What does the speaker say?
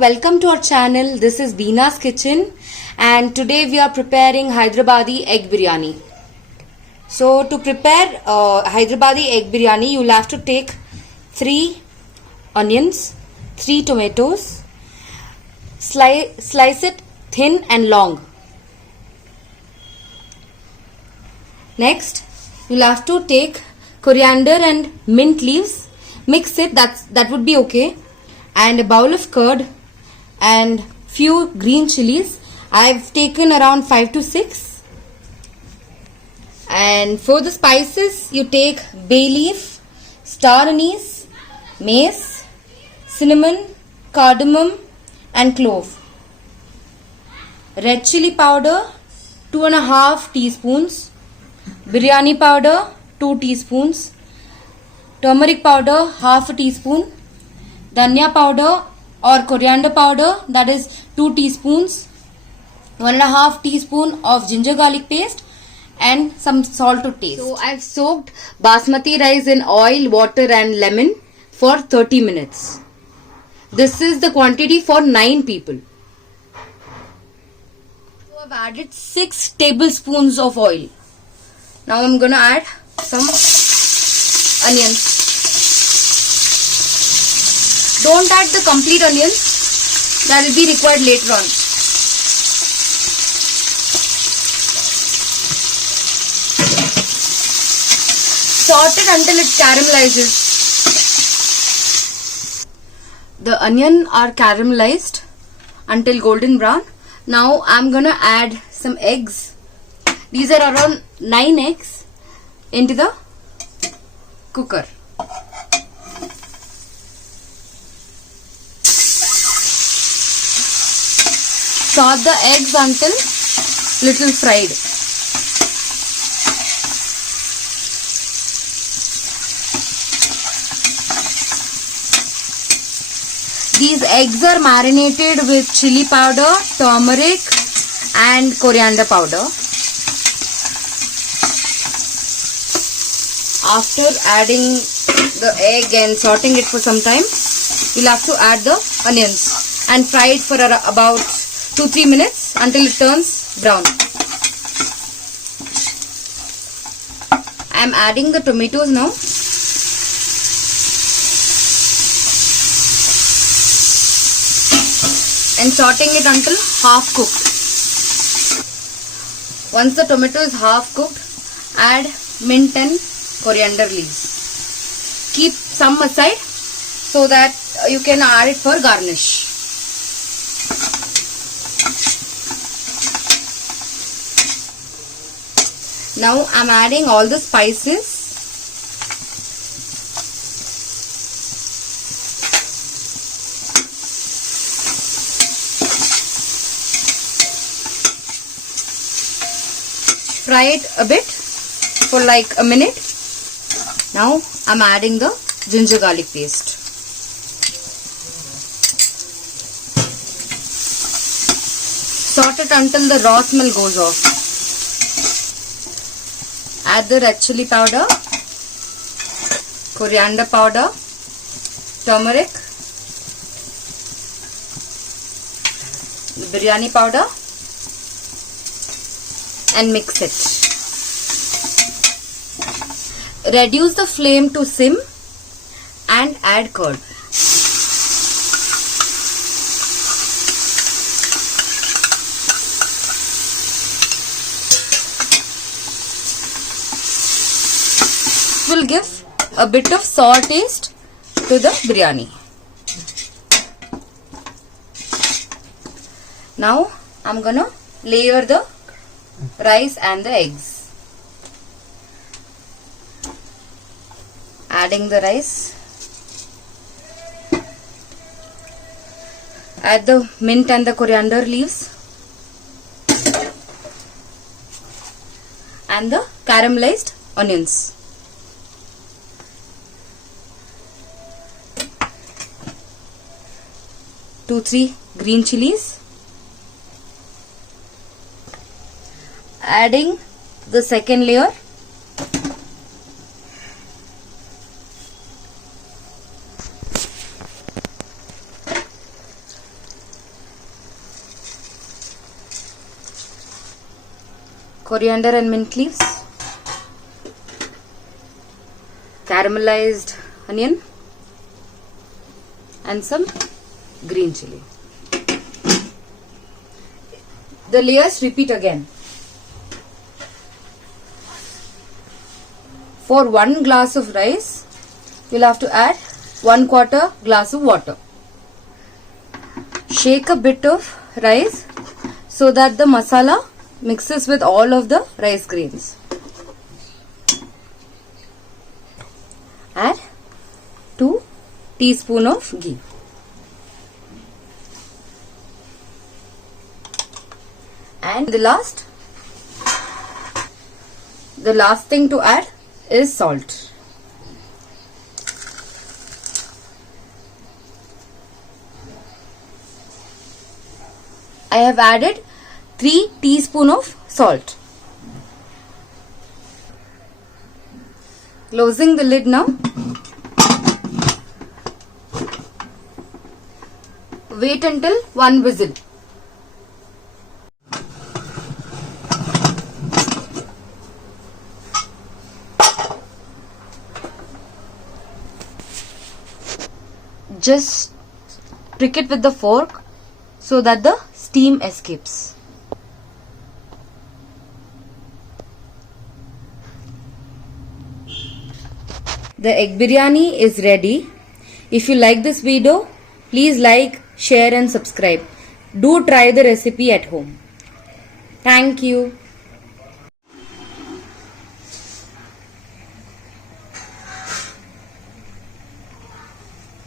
welcome to our channel. This is Beena's Kitchen and today we are preparing Hyderabadi egg biryani. So to prepare Hyderabadi egg biryani, you'll have to take 3 onions, 3 tomatoes, slice it thin and long. Next, you'll have to take coriander and mint leaves, mix it, that would be okay, and a bowl of curd and few green chilies. I've taken around 5 to 6. And for the spices, you take bay leaf, star anise, mace, cinnamon, cardamom and clove. Red chili powder 2.5 teaspoons, biryani powder 2 teaspoons, turmeric powder half a teaspoon, dhania powder or coriander powder, that is 2 teaspoons, 1.5 teaspoon of ginger garlic paste and some salt to taste. So I've soaked basmati rice in oil, water and lemon for 30 minutes. This is the quantity for 9 people. So I've added 6 tablespoons of oil. Now I'm gonna add some onions. Don't add the complete onions, that will be required later on. Saute it until it caramelizes. The onion are caramelized until golden brown. Now I'm gonna add some eggs. These are around 9 eggs into the cooker. Saute the eggs until little fried. These eggs are marinated with chili powder, turmeric and coriander powder. After adding the egg and sauteing it for some time, you'll have to add the onions and fry it for about 2-3 minutes until it turns brown. I am adding the tomatoes now. And sauteing it until half cooked. Once the tomato is half cooked, add mint and coriander leaves. Keep some aside so that you can add it for garnish. Now I am adding all the spices. Fry it a bit for like a minute. Now I'm adding the ginger garlic paste. Saute it until the raw smell goes off. Add the red chili powder, coriander powder, turmeric, the biryani powder and mix it. Reduce the flame to sim and add curd. This will give a bit of sour taste to the biryani. Now I'm gonna layer the rice and the eggs. Adding the rice. Add the mint and the coriander leaves. And the caramelized onions. Two, 3 green chilies. Adding the second layer. coriander and mint leaves, caramelized onion, and some green chili. The layers repeat again. For 1 glass of rice, you'll have to add 1/4 glass of water. Shake a bit of rice so that the masala mixes with all of the rice grains. Add 2 teaspoons of ghee. And the last thing to add is salt. I have added 3 teaspoons of salt. Closing the lid now. Wait until 1 whistle. Just prick it with the fork so that the steam escapes. The egg biryani is ready. If you like this video, please like, share and subscribe. Do try the recipe at home. Thank you.